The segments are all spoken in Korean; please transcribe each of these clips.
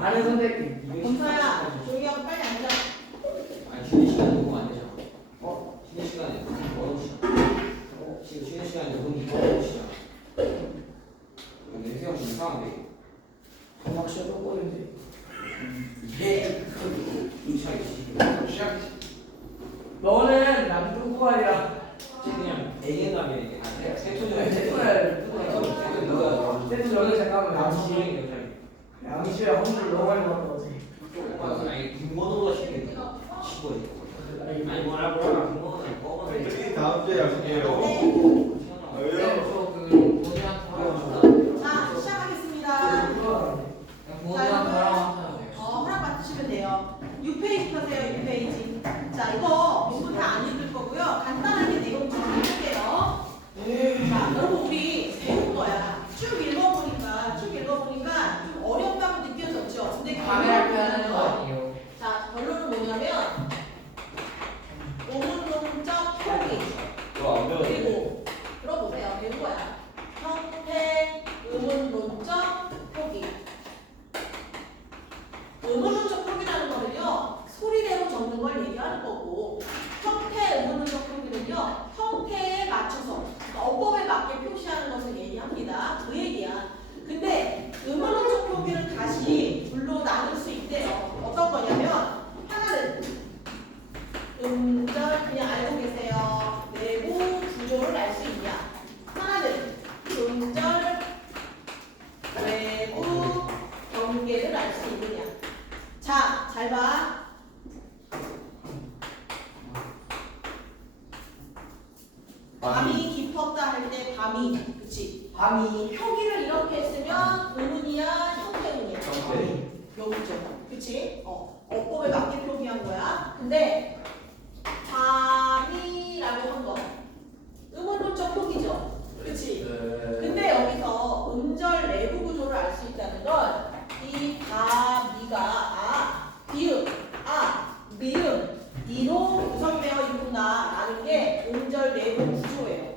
다른 선택. 검사야 조용히 하고 빨리 앉아. 아니 쉬는 시간 녹음 안 되잖아. 쉬는 시간에 어려운 시간. 지금 쉬는 시간에 녹음이 어려운 시간. 근데 혜경 씨 이상한데. 음악 시작할 거는데. 이 차이지. 시작이지. 너는 남들고 아니라 그냥 애견감이 이게 안 돼. 세토는 세트 너는 잠깐만 양치. 양치에 홈을 너무 많이 먹었다 어제. 아니 김건호가 시키는 시골이. 아니 뭐라 김건호는 뻔뻔해. 다음 주에 약속해요. 자 시작하겠습니다. 허락 받으시면 돼요. 6페이지 펴세요. 6페이지. 자 이거 문분 다 안 읽을 거고요. 간단하게 내용 좀 해볼게요. 자 여러분 우리 배운 거야. 쭉 읽어보니까 좀 어렵다고 느껴졌죠. 근데 결론은 자 결론은 뭐냐면 오문론적 표기 그리고 들어보세요. 배운 거야. 형태 의문론적 표기. 의문론적 표기라는 거는요 소리대로 적는 걸 얘기하는 거고, 형태 의문론적 표기는요 형태에 맞춰서 어법에 맞게 표시하는 것을 얘기합니다. 그 얘기야. 근데 의문론적 표기를 다시 둘로 나눌 수 있대요. 어떤 거냐면 하나는 음절 그냥 알고 계세요. 내부 구조를 알 수 있냐. 하나는 음절 외부 경계를 알 수 있느냐. 자, 잘 봐. 밤이 깊었다 할 때 밤이, 그치? 밤이 표기를 이렇게 쓰면 의문이야, 형태문이야. 형태. 여기죠. 그치? 어법에 맞게 표기한 거야. 근데 밤이라고 한 거. 의문론적 표기죠. 그치? 근데 여기서 음절 내부 구조를 알 수 있다는 건 이 밤이가 비읍, 미음, 이로 구성되어 있구나 라는 게 음절 내부 구조예요.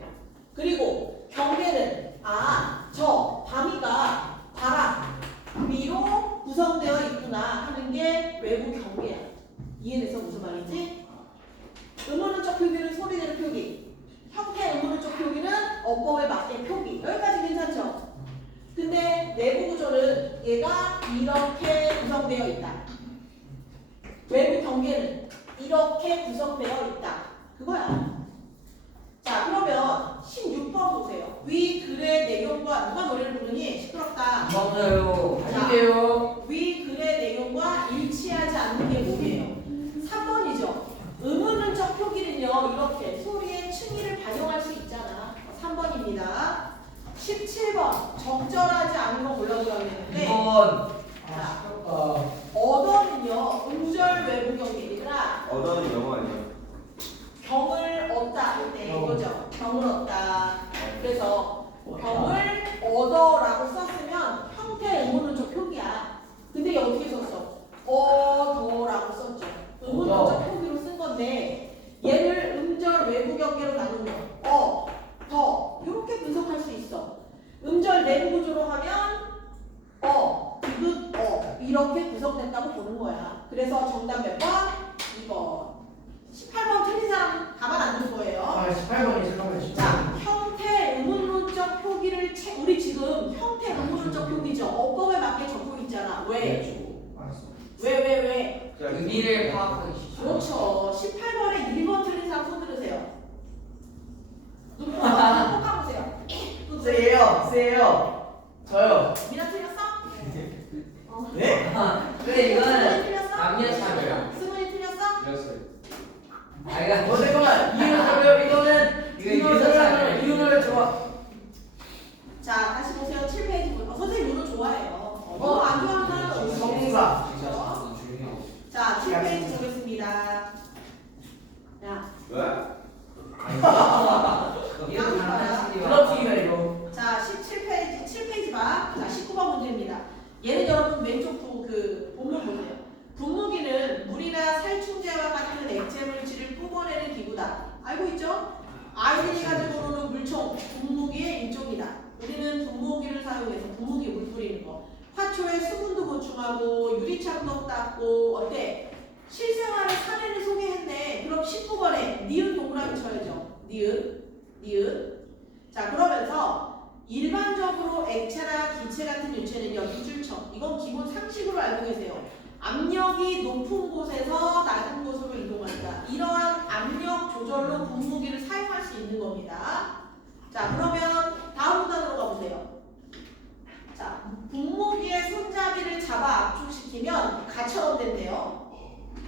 그리고 경계는 저 밤이가 바람, 미로 구성되어 있구나 하는 게 외부 경계야. 이해돼서 무슨 말인지? 의문론적 표기는 소리내는 표기, 형태 의문론적 표기는 어법에 맞게 표기. 여기까지 괜찮죠? 근데 내부 구조는 얘가 이렇게 구성되어 있다. 외부 경계는 이렇게 구성되어 있다. 그거야. 자, 그러면 16번 보세요. 위 글의 내용과 누가 노래를 부르니? 시끄럽다. 맞아요. 아닌데요. 위 글의 내용과 일치하지 않는 게 뭐예요? 3번이죠. 의문론적 표기는요 이렇게 소리의 층위를 반영할 수 있잖아. 3번입니다. 17번 적절하지 않은 거 골라보라고 했는데 2번. 자, 아깝다. 얻어는요 음절 외부 경계이라 어떤 영어 아니야? 경을 얻다 할 때 이거죠. 경을 얻다. 그래서 경을 얻어라고 썼으면 형태 의문론적 표기야. 근데 여기 어떻게 썼어? 얻어라고 썼죠. 의문론적 표기로 쓴 건데 얘를 음절 외부 경계로 나누면 더 이렇게 분석할 수 있어. 음절 내부 구조로 하면 디귿 이렇게 구성된다고 보는 거야. 그래서 정답 몇 번? 2번. 18번 틀린 사람 가만 안 둘 거예요. 18번이 잠깐만. 자, 형태 의문론적 표기를 우리 지금 형태 의문론적 표기죠. 어법에 맞게 적고 있잖아. 왜? 알았어. 왜? 의미를 파악하기 쉽죠. 그렇죠. 18번에 1번 틀린 사람 손 들으세요. 눈 감으세요. 세요. 저요. 미나 틀렸어? 네? 근데 이거는 틀렸어? 남녀 차별이야. 승훈이 틀렸어? 들었어요. 아이가 잠깐만. 이유는 이거는 이유를 좋아. 자, 다시 보세요. 7페이지 보세요. 선생님 이거 좋아해요. 안 좋아하는 사람은 없어요. 정사. 자, 7페이지 보겠습니다. 야, 왜? 플러팅이다 이거. 자, 17페이지, 7페이지 봐. 자, 19번 문제입니다. 얘는 여러분 왼쪽 본문 보세요. 분무기는 물이나 살충제와 같은 액체 물질을 뿜어내는 기구다. 알고 있죠? 아이들이 가지고 노는 물총, 분무기의 일종이다. 우리는 분무기를 사용해서 분무기에 물 뿌리는 거. 화초에 수분도 이동하고 유리창도 닦고 어때? 실생활의 사례를 소개했네. 그럼 19번에 니은 동그라미 쳐야죠. 니은. 자, 그러면서 일반적으로 액체나 기체 같은 유체는요, 미줄청. 이건 기본 상식으로 알고 계세요. 압력이 높은 곳에서 낮은 곳으로 이동한다. 이러한 압력 조절로 분무기를 사용할 수 있는 겁니다. 자, 그러면 다음 단으로 가보세요. 자, 분무기의 손잡이를 잡아 압축시키면 가처럼 된대요.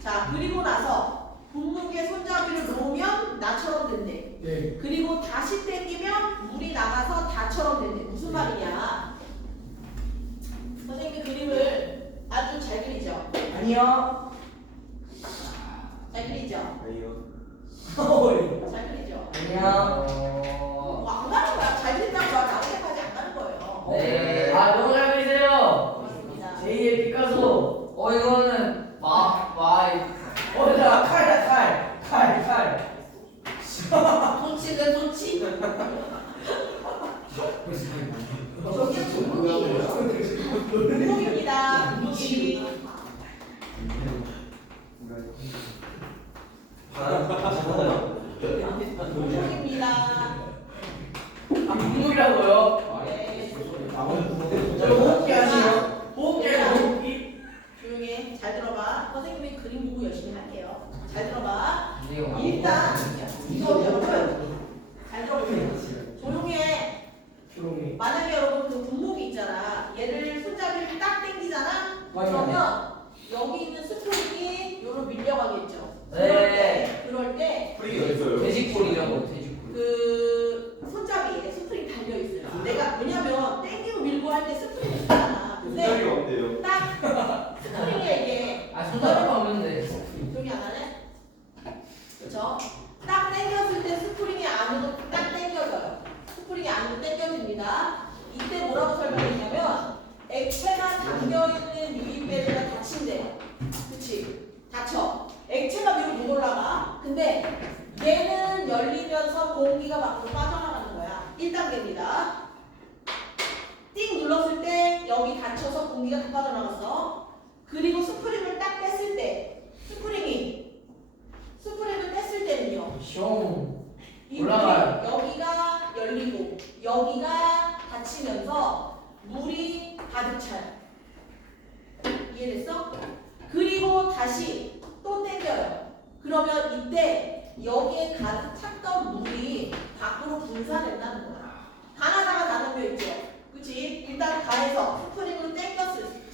자, 그리고 나서 분무기의 손잡이를 놓으면 나처럼 된대. 네. 그리고 다시 당기면 물이 나가서 다처럼 된대. 무슨 말이냐? 선생님이 그림을 아주 잘 그리죠? 아니요. 잘 그리죠? 아니요. 잘 그리죠? 아니요. 뭐 안 가는 거야. 잘 그린다고 나오게까지 안 가는 거예요. 네. 아, 너무 잘 그리세요. 맞습니다. 제2의 피카소. 이거는 나 칼. 손치는 손치. 저게 분무기예요. 분무기입니다. 분무기. 분무기입니다. 아, 분무기라고요? 네. 저 호흡기 아니에요? 호흡기. 조용히 잘 들어봐. 선생님이 그림 보고 열심히 할게요. 잘 들어봐. 일단 이거 여러분 잘 들어보세요. 조용히 해. 조용히. 만약에 여러분 그 분무기 있잖아. 얘를 손잡이를 딱 당기잖아. 맞아요. 그러면 여기 있는 스프링이 요로 밀려가겠죠. 네. 그럴 때 프리가 있어요. 돼지꼬리라고 돼지꼬리. 그 손잡이에 스프링 달려 있어요. 내가 왜냐면 당기고 밀고 할 때 스프링이 있잖아. 근데 손잡이가 없대요. 딱 스프링에 이게 손잡이가 없는데. 조용히 안 하네? 그쵸? 딱 당겼을 때 스프링이 안으로 딱 당겨져요. 스프링이 안으로 당겨집니다. 이때 뭐라고 설명했냐면 액체가 담겨있는 유입배드가 닫힌대요. 그치? 닫혀. 액체가 위로 못 올라가. 근데 얘는 열리면서 공기가 밖으로 빠져나가는 거야. 1단계입니다. 띵 눌렀을 때 여기 닫혀서 공기가 다 빠져나갔어. 그리고 스프링을 딱 뗐을 때 스프링을 뗐을 때는요. 숑. 이 올라가요. 물이 여기가 열리고 여기가 닫히면서 물이 가득 차요. 이해됐어? 그리고 다시 또 당겨요. 그러면 이때 여기에 가득 찼던 물이 밖으로 분산된다는 거야. 하나하나가 다 담겨있죠. 그치? 일단 가해서 스프링으로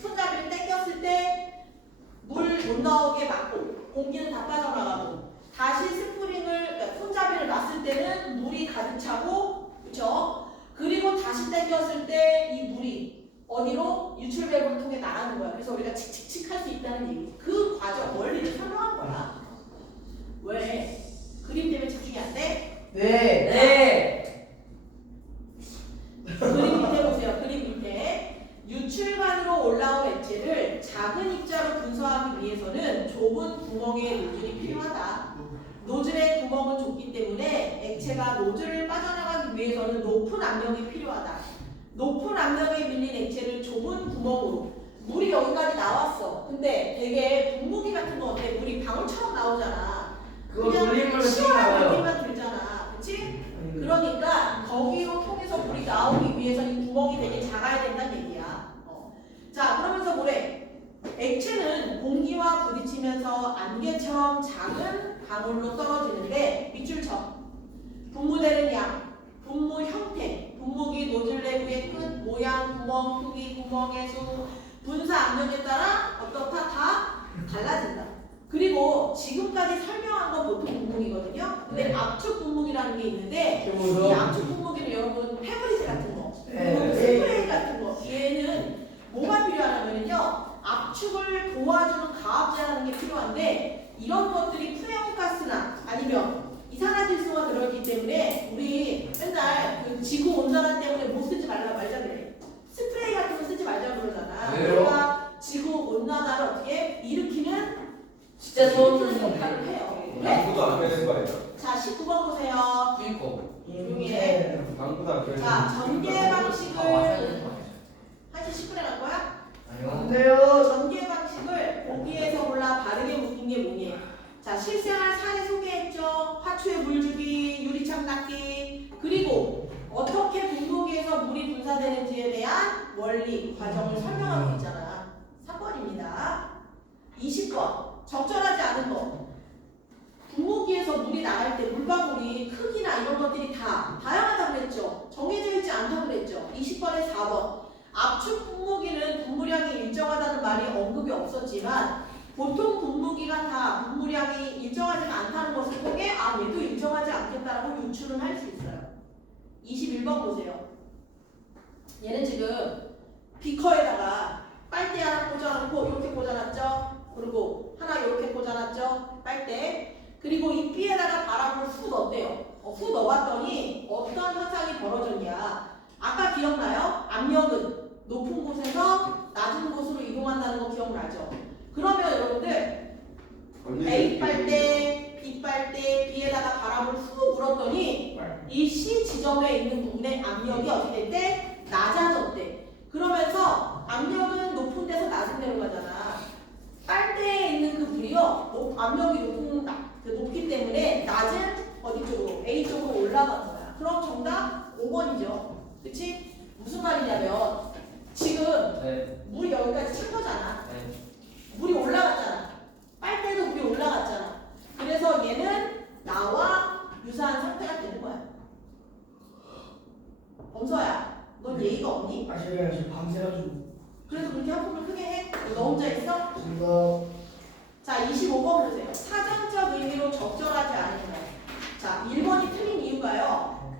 손잡이를 당겼을 때 물 못 나오게 막고 공기는 다 빠져나가고 다시 그러니까 손잡이를 놨을 때는 물이 가득 차고 그쵸? 그리고 다시 당겼을 때 이 물이 어디로? 유출 밸브를 통해 나가는 거야. 그래서 우리가 칙칙칙 할 수 있다는 얘기. 그 과정 원리를 설명한 거야. 왜? 그림 때문에 집중이 안 돼? 네. 그림 밑에 보세요. 그림 밑에 유출관으로 올라온 액체를 작은 입자로 분사하기 위해서는 좁은 구멍의 노즐이 필요하다. 노즐의 구멍은 좁기 때문에 액체가 노즐을 빠져나가기 위해서는 높은 압력이 필요하다. 높은 압력에 밀린 액체를 좁은 구멍으로 물이 여기까지 나왔어. 근데 되게 분무기 같은 거 어때? 물이 방울처럼 나오잖아. 그거 그냥 돌림물로 시원한 튀어나와요. 느낌만 들잖아. 그치? 그러니까 거기로 통해서 물이 나오기 위해서는 이 구멍이 되게 작아야 된다는 얘기야. 자, 그러면서 뭐래? 액체는 공기와 부딪히면서 안개처럼 작은 방울로 떨어지는데 밑줄쳐. 분무되는 양, 분무 형태, 분무기 노즐 내부의 끝, 모양, 구멍, 크기, 구멍의 수, 분사 압력에 따라 어떻다 다 달라진다. 그리고 지금까지 설명한 건 보통 분무기거든요. 근데 네. 압축 분무기라는 게 있는데 최고죠. 이 압축 분무기는 여러분 페브리즈 같은 거, 네. 스프레이 같은 거 얘는 뭐가 필요하냐면요 압축을 도와주는 가압제라는 게 필요한데 이런 것들이 프레온가스나 아니면 이산화질소가 들어있기 때문에 우리 맨날 그 지구 온난화 때문에 못 쓰지 말자 그래. 스프레이 같은 거 쓰지 말자 그러잖아. 왜요? 우리가 지구 온난화를 어떻게 일으키는 진짜 처음 그 듣는 역할을 해요. 네? 양구도 안 되는 거 아니야? 자 19번 보세요. 그니까. 조용히 해. 양구도 안 되는 자 전개 다 맞아야 방식을 되는 거 아니야? 1시 10분에 갈 거야? 아니요. 안 돼요. 실생활 사례 소개했죠. 화초에 물 주기, 유리창 닦기, 그리고 어떻게 분무기에서 물이 분사되는지에 대한 원리, 과정을 설명하고 있잖아. 3번입니다. 20번. 적절하지 않은 거. 분무기에서 물이 나갈 때 물방울이 크기나 이런 것들이 다 다양하다고 그랬죠. 정해져 있지 않다고 그랬죠. 20번에 4번. 압축 분무기는 분무량이 일정하다는 말이 언급이 없었지만 보통 분무기가 다 분무량이 일정하지 않다는 것을 통해 아 얘도 일정하지 않겠다라고 유추를 할 수 있어요. 21번 보세요. 얘는 지금 비커에다가 빨대 하나 꽂아놓고 이렇게 꽂아놨죠. 그리고 하나 이렇게 꽂아놨죠. 빨대. 그리고 이 B에다가 바람을 후 넣었대요. 후 넣었더니 어떤 현상이 벌어졌냐. 아까 기억나요? 압력은 높은 곳에서 낮은 곳으로 이동한다는 거 기억나죠? 그러면 여러분들 A 빨대, B 빨대, B에다가 바람을 후 불었더니 이 C 지점에 있는 부분의 압력이 어떻게 됐대? 낮아졌대. 그러면서 압력은 높은 데서 낮은 데로 가잖아. 빨대에 있는 그 불이요 압력이 높기 때문에 낮은 어디 쪽으로? A 쪽으로 올라간 거야. 그럼 정답 5번이죠. 그치? 무슨 말이냐면 지금 네. 물이 여기까지 찬 거잖아. 네. 물이 올라갔잖아. 빨대도 물이 올라갔잖아. 그래서 얘는 나와 유사한 상태가 되는 거야. 범서야, 넌 예의가 없니? 아 제가 지금 밤새가지고 그래서 그렇게 한숨을 크게 해? 너 혼자 있어? 제가 자, 25번 보세요. 사전적 의미로 적절하지 않은 거. 자, 1번이 틀린 이유가요.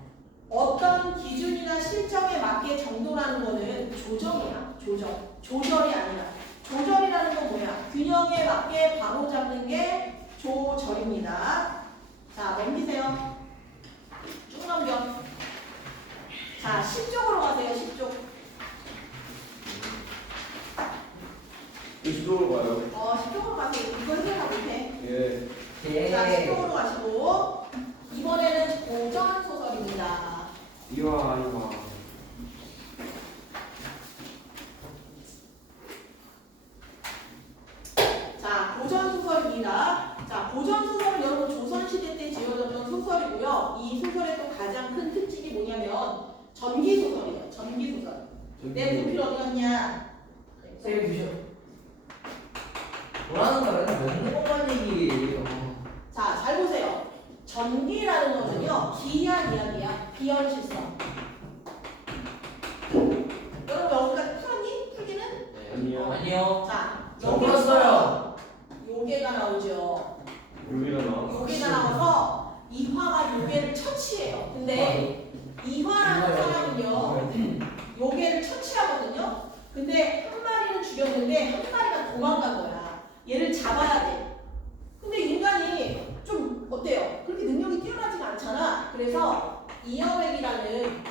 어떤 기준이나 실정에 맞게 정도라는 거는 조정이야. 조정. 조절이 아니라. 조절이라는 건 뭐야? 균형에 맞게 바로잡는 게 조절입니다. 자, 넘기세요. 쭉 넘겨. 자, 10쪽으로 가세요. 10쪽. 10도로 가요. 10쪽으로 가세요. 이거 해결 다 못해. 예. 예. 자, 10쪽으로 가시고 이번에는 고전 소설입니다. 이와. 자, 고전 소설입니다. 자, 고전 소설은 여러분 조선시대 때 지어졌던 소설이고요. 이 소설의 또 가장 큰 특징이 뭐냐면 전기 소설이에요. 전기 소설. 내 분필 어디 갔냐? 쌤 주셔. 뭐라는 거야? 맨날 뻔한 얘기예요. 자, 잘 보세요. 전기라는 거는요, 기이한 이야기야. 비현실성. 여러분 여기까지 풀었니? 풀기는? 아니요. 아니요. 자, 저 여기서 풀었어요. 요괴가 나오죠. 여기가 나와. 요괴가 나와서 이화가 요괴를 처치해요. 근데 이화라는 사람은요, 요괴를 처치하거든요. 근데 한 마리는 죽였는데 한 마리가 도망간 거야. 얘를 잡아야 돼. 근데 인간이 좀 어때요? 그렇게 능력이 뛰어나지가 않잖아. 그래서 이여백이라는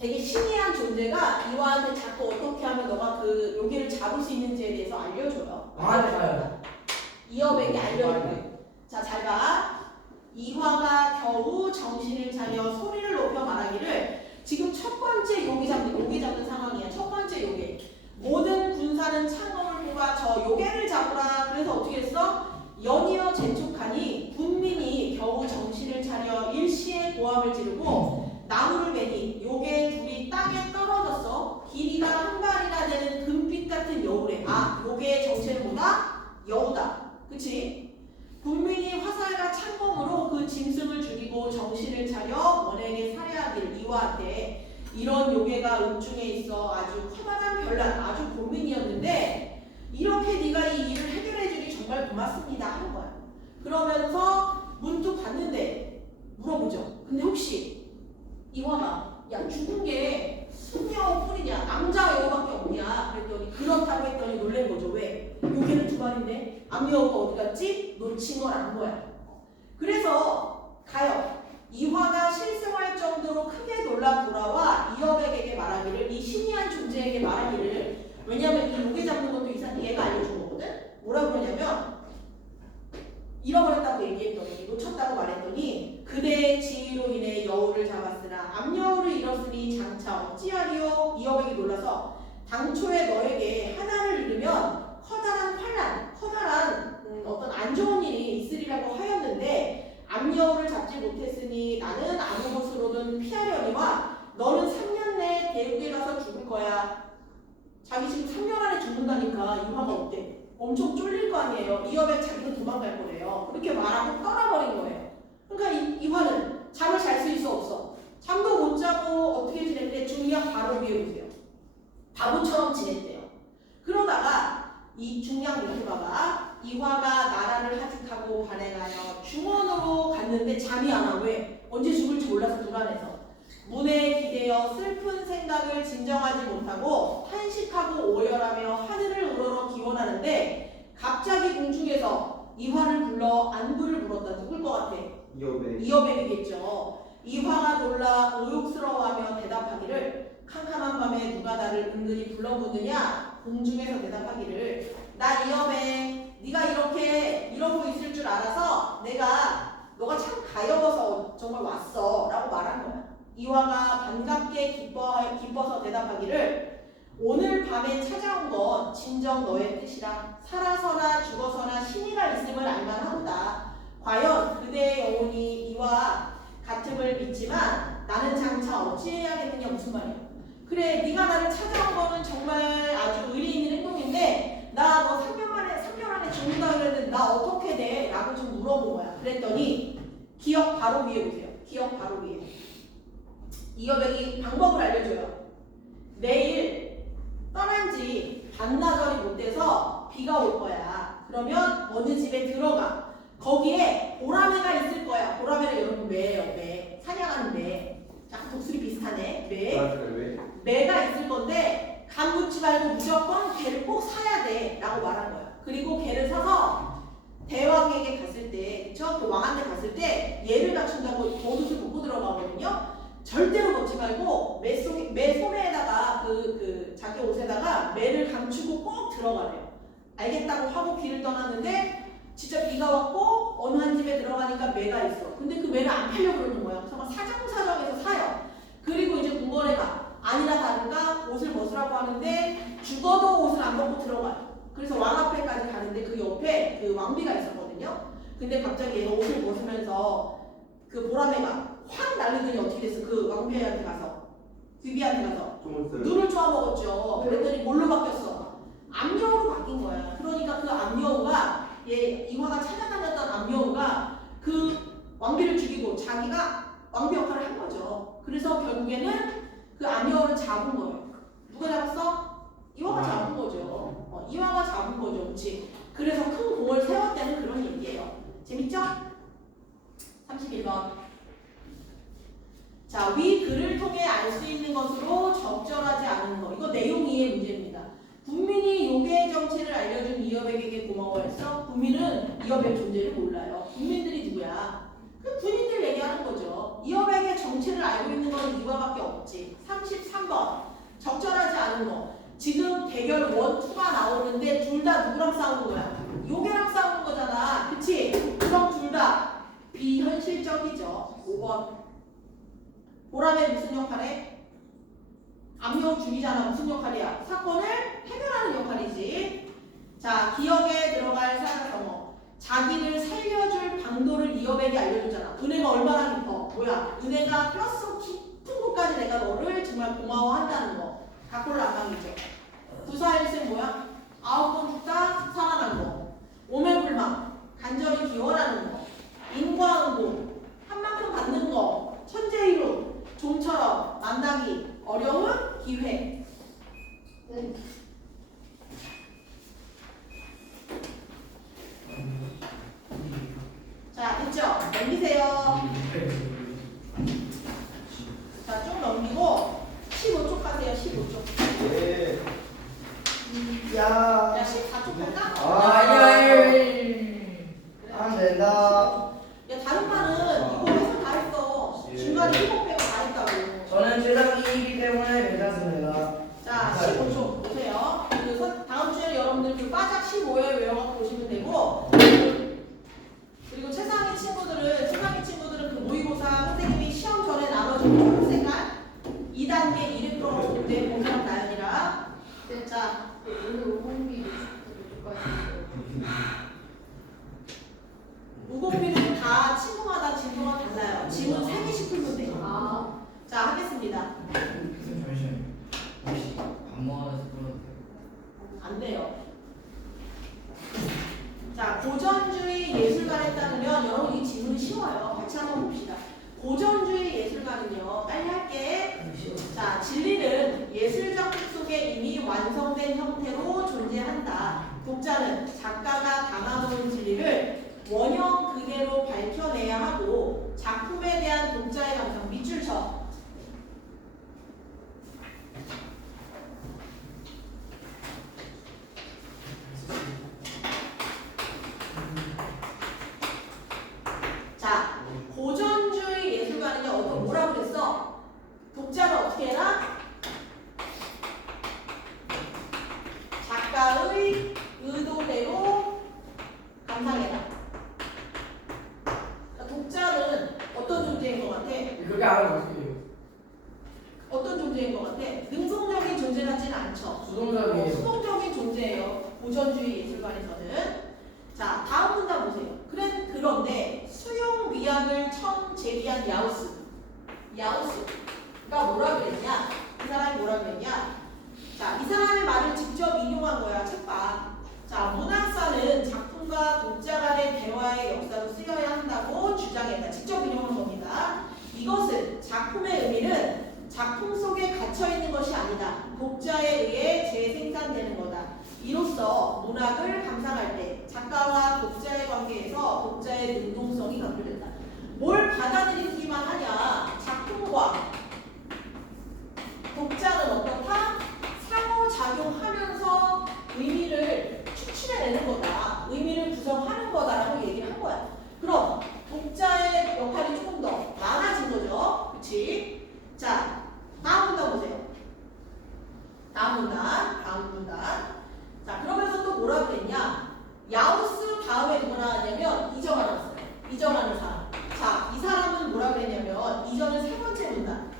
되게 신기한 존재가 이화한테 자꾸 어떻게 하면 너가 그 요괴를 잡을 수 있는지에 대해서 알려줘요. 아, 네, 알아요. 이여백이 알려줘요. 자, 잘 봐. 이화가 겨우 정신을 차려 소리를 높여 말하기를 지금 첫 번째 요괴 잡는 상황이야. 첫 번째 요괴. 모든 군사는 창검을 뽑아 저 요괴를 잡으라. 그래서 어떻게 했어? 연이어 재촉하니 군민이 겨우 정신을 차려 일시에 고함을 지르고 나무를 베니 요괴 둘이 땅에 떨어졌어. 길이가 한 발이나 되는 금빛 같은 여우래. 아, 요괴의 정체는 뭐다? 여우다. 그치? 군민이 화살과 창검으로 그 짐승을 죽이고 정신을 차려 원에게 살해하기를 이화한테 이런 요괴가 읍중에 있어 아주 커다란 별난 아주 고민이었는데 이렇게 네가 이 일을 해결해주니 정말 고맙습니다 하는 거야. 그러면서 문득 봤는데 물어보죠. 근데 혹시 이화가 야 죽은 게 숙녀뿐이냐 남자 여우밖에 없냐 그랬더니 그렇다고 했더니 놀란 거죠. 왜? 요괴는 두 마리인데 암여우가 어디 갔지? 놓친 걸 안 거야. 그래서 가요. 이화가 실성할 정도로 크게 놀라 돌아와 이여백에게 말하기를 이 신이한 존재에게 말하기를 왜냐면 이 요괴 잡는 것도 얘가 알려준 거거든? 뭐라고 그러냐면 잃어버렸다고 얘기했더니 놓쳤다고 말했더니 그대의 지위로 인해 여우를 잡았으나 암여우를 잃었으니 장차 어찌하리요? 이여백이 놀라서 당초에 너에게 하나를 잃으면 커다란 환란, 커다란 어떤 안 좋은 지금 3년 안에 죽는다니까 이화가 어때? 엄청 쫄릴 거 아니에요. 이화에 자기는 도망갈 거래요. 그렇게 말하고 떠나버린 거예요. 그러니까 이화는 잠을 잘 수 있어 없어? 잠도 못 자고 어떻게 지냈대? 중이화 바로 위에 보세요. 바보처럼 지냈대요. 그러다가 이 중량 이렇게 봐봐. 이화가 나라를 하직하고 발행하여 중원으로 갔는데 잠이 안 와. 왜? 언제 죽을지 몰라서 불안해서. 문에 기대어 슬픈 생각을 진정하지 못하고 탄식하고 오열하며 하늘을 우러러 기원하는데 갑자기 공중에서 이화를 불러 안부를 물었다. 누굴 것 같아? 이여백이겠죠. 이화가 놀라 오욕스러워하며 대답하기를 캄캄한 밤에 누가 나를 은근히 불러보느냐? 공중에서 대답하기를 나 이여백 네가 이렇게 이러고 있을 줄 알아서 내가 너가 참 가여워서 정말 왔어 라고 말한 거야. 이화가 반갑게 기뻐서 대답하기를 오늘 밤에 찾아온 건 진정 너의 뜻이라 살아서나 죽어서나 신이라 있음을 알만하도다. 과연 그대의 영혼이 이와 같음을 믿지만 나는 장차 어찌해야겠느냐 무슨 말이야. 그래 네가 나를 찾아온 거는 정말 아주 의리 있는 행동인데 나 너 3년 안에 죽는다 그랬는데 나 어떻게 돼? 라고 좀 물어본 거야. 그랬더니 기억 바로 위에 보세요. 기억 바로 위에. 이여백이 방법을 알려줘요. 내일 떠난 지 반나절이 못 돼서 비가 올 거야. 그러면 어느 집에 들어가. 거기에 보라매가 있을 거야. 보라매는 여러분 매예요. 매. 사냥하는 매. 약간 독수리 비슷하네. 매. 매가 있을 건데 간 묻지 말고 무조건 개를 꼭 사야 돼. 라고 말한 거야. 그리고 개를 사서 대왕에게 갔을 때, 그쵸? 그 왕한테 갔을 때 얘를 갖춘다고 겉옷을 벗고 들어가거든요. 절대로 벗지 말고 매 소매에다가 자기 옷에다가 매를 감추고 꼭 들어가래요. 알겠다고 하고 길을 떠났는데 진짜 비가 왔고 어느 한 집에 들어가니까 매가 있어. 근데 그 매를 안 팔려고 그러는 거야. 그래서 막 사정사정해서 사요. 그리고 이제 궁궐에가 아니나 다를까 옷을 벗으라고 하는데 죽어도 옷을 안 벗고 들어가요. 그래서 왕 앞에까지 가는데 그 옆에 그 왕비가 있었거든요. 근데 갑자기 얘가 옷을 벗으면서 그 보라매가 확 날리더니 어떻게 됐어? 그 왕비한테 가서 귀비한테 가서 눈을 쪼아먹었죠. 그랬더니 뭘로 바뀌었어? 암여우로 바뀐 거야. 그러니까 그 암여우가 얘 이화가 찾아다녔던 암여우가 그 왕비를 죽이고 자기가 왕비 역할을 한 거죠. 그래서 결국에는 그 암여우를 잡은 거예요. 누가 잡았어? 이화가 잡은 거죠. 이화가 잡은 거죠. 그렇지? 그래서 큰 공을 세웠다는 그런 얘기예요. 재밌죠? 31번. 자, 위 글을 통해 알 수 있는 것으로 적절하지 않은 것. 이거 내용 이해 문제입니다. 국민이 요괴의 정체를 알려준 이여백에게 고마워했어. 국민은 이여백 존재를 몰라요. 국민들이 누구야? 그 군인들 얘기하는 거죠. 이여백의 정체를 알고 있는 건 이화밖에 없지. 33번. 적절하지 않은 거. 지금 대결 1, 2가 나오는데 둘 다 누구랑 싸우는 거야? 요괴랑 싸우는 거잖아. 그치? 그럼 둘 다 비현실적이죠. 5번. 보라매 무슨 역할해? 암여우 죽이잖아. 무슨 역할이야? 사건을 해결하는 역할이지. 자, 기억에 들어갈 사자성어. 자기를 살려줄 방도를 이여백이 알려주잖아. 은혜가 얼마나 깊어? 뭐야? 은혜가 뼛속 깊은 곳까지 내가 너를 정말 고마워한다는 거. 각골랑방이죠. 구사일생 뭐야? 9번 죽다 살아난 거. 오매불망 간절히 기원하는 거. 인과응보 한 만큼 받는 거. 천재이루 좀처럼 만나기 어려운 기회. 자, 됐죠? 넘기세요. 자, 좀 넘기고 15쪽 하세요. 15쪽. 네. 야, 야. 14쪽 할까? 안 된다. 야, 다른 반은 이거 해서 다 했어. 중간에 7 빼고 다 했다고. 저는 최상이기 때문에 괜찮습니다. 자, 15쪽 보세요. 다음 주에 여러분들 그 빠작 15회 외워갖고 오시면 되고, 그리고 최상위 친구들은 그 모의고사 선생님이 시험 전에 나눠준 초록색깔 2단계 200% 문제 공사랑 나연이라. 자, 무공비는 다 친구마다 진도가 달라요. 지문 3개씩 풀면 돼요. 자, 하겠습니다. 잠시만요. 혹시 밥 먹어서 불러도 돼요? 안 돼요. 자, 고전주의 예술가에 따르면 여러분 이 질문이 쉬워요. 같이 한번 봅시다. 고전주의 예술가는요. 빨리 할게. 자, 진리는 예술작품 속에 이미 완성된 형태로 존재한다. 독자는 작가가 담아놓은 진리를 원형 그대로 밝혀내야 하고 작품에 대한 독자의 감상 밑줄 쳐. 자, 고전주의 예술가는요. 어떤 뭐라고 그랬어? 독자를 어떻게 해라? 작가의 의도대로 감상해라. 독자는 어떤 존재인 것 같아? 그렇게 알아보세요. 어떤 존재인 것 같아? 능동적인 존재 같지는 않죠. 수동적인. 수동적인 존재예요. 고전주의 예술관에서는. 자, 다음 문단 보세요. 그런데 수용 미학을 처음 제기한 야우스가 뭐라 그랬냐? 이 사람이 뭐라 그랬냐? 자, 이 사람의 말을 직접 인용한 거야. 책 봐. 자, 문학사는 작품과 독자 간의 대화의 역사로 쓰여야 한다고 주장했다. 직접 인용한 겁니다. 이것은 작품의 의미는 작품 속에 갇혀 있는 것이 아니다. 독자에 의해 재생산되는 거다. 이로써 문학을 감상할 때 작가와 독자의 관계에서 독자의 능동성이 강조된다. 뭘 받아들이기만 하냐? 작품과 독자는 어떻다? 상호작용하면서 의미를 추출해내는 거다. 의미를 구성하는 거다라고 얘기를 한 거야. 그럼 독자의 역할이 조금 더 많아진 거죠. 그치? 자, 다음 문단 보세요. 다음 문단. 자, 그러면서 또 뭐라 그랬냐? 야우스 다음에 누가 나왔냐면 이정환 나왔어요. 이정환의 사람. 자, 이 사람은 뭐라 그랬냐면 이정은 세 번째 문단.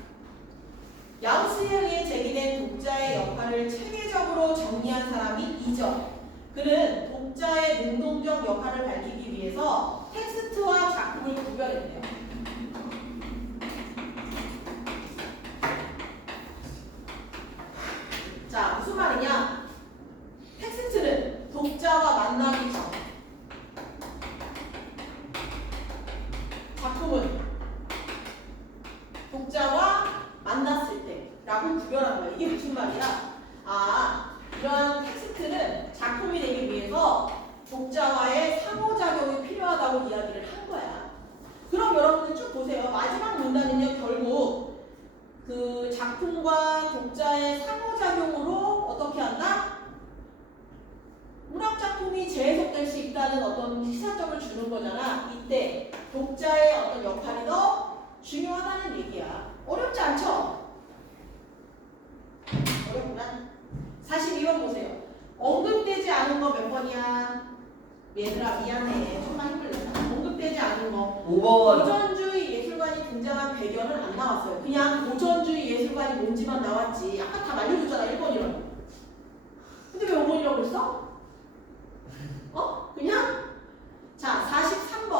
야우스에 의해 제기된 독자의 역할을 체계적으로 정리한 사람이 이정. 그는 독자의 능동적 역할을 밝히기 위해서 텍스트와 작품을 구별했대요. 자, 무슨 말이냐? 텍스트는 독자와 만나기 전, 작품은 독자와 만났을 때라고 구별한 거예요. 이게 무슨 말이야? 아, 이러한 텍스트는 작품이 되기 위해서 독자와의 상호작용이 필요하다고 이야기를 한 거야. 그럼 여러분들 쭉 보세요. 마지막 문단은요, 결국 그 작품과 독자의 상호작용으로 어떻게 한다? 문학작품이 재해석될 수 있다는 어떤 시사점을 주는 거잖아. 이때 독자의 어떤 역할이 더 중요하다는 얘기야. 어렵지 않죠? 어렵구나. 42번 보세요. 언급되지 않은 거 몇 번이야? 얘들아 미안해. 좀만 힘을 내라. 언급되지 않은 거. 5번. 고전주의 예술관이 등장한 배경은 안 나왔어요. 그냥 고전주의 예술관이 뭔지만 나왔지. 아까 다 말려줬잖아. 1번이라고. 근데 왜 5번이라고 했어? 그냥? 자, 43번.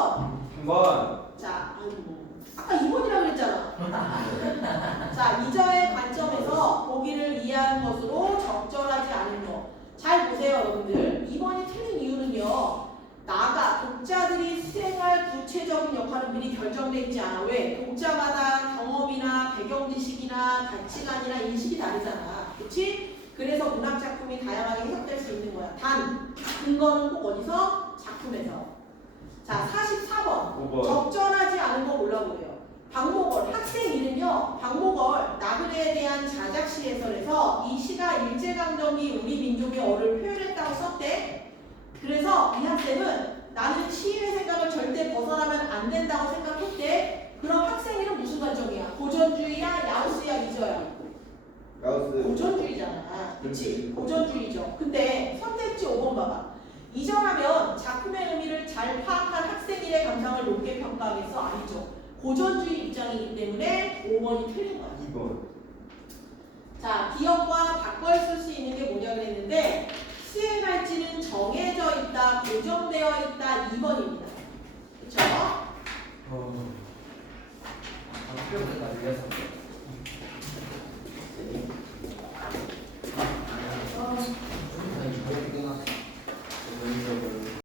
3번. 자, 아까 2번이라고 그랬잖아. 자, 이저의 관점에서 보기를 이해한 것으로 적절하지 않은 거. 잘 보세요, 여러분들. 2번이 틀린 이유는요. 독자들이 수행할 구체적인 역할은 미리 결정돼 있지 않아. 왜? 독자마다 경험이나 배경 지식이나 가치관이나 인식이 다르잖아. 그렇지? 그래서 문학작품이 다양하게 해석될 수 있는 거야. 단, 근거는 꼭 어디서? 작품에서. 자, 44번. 5번. 적절하지 않은 거 몰라보래요. 박목월, 학생 이름요. 박목월, 나그네에 대한 자작시 해설에서 이 시가 일제강점기 우리 민족의 어를 표현했다고 썼대. 그래서 이 학생은 나는 시인의 생각을 절대 벗어나면 안 된다고 생각했대. 그럼 학생 이름 무슨 관점이야? 고전주의야? 야우스야? 이저야? 야우스. 고전주의잖아. 그치? 그렇지. 고전주의죠. 근데 선택지 5번 봐봐. 이전하면 작품의 의미를 잘 파악한 학생일의 감상을 높게 평가하겠어? 아니죠. 고전주의 입장이기 때문에 5번이 틀린 거야. 2번. 자, 기억과 바꿔 쓸 수 있는 게 뭐냐 그랬는데 수행할지는 정해져 있다, 고정되어 있다 2번입니다. 그쵸? 필요없다. 밀렸어.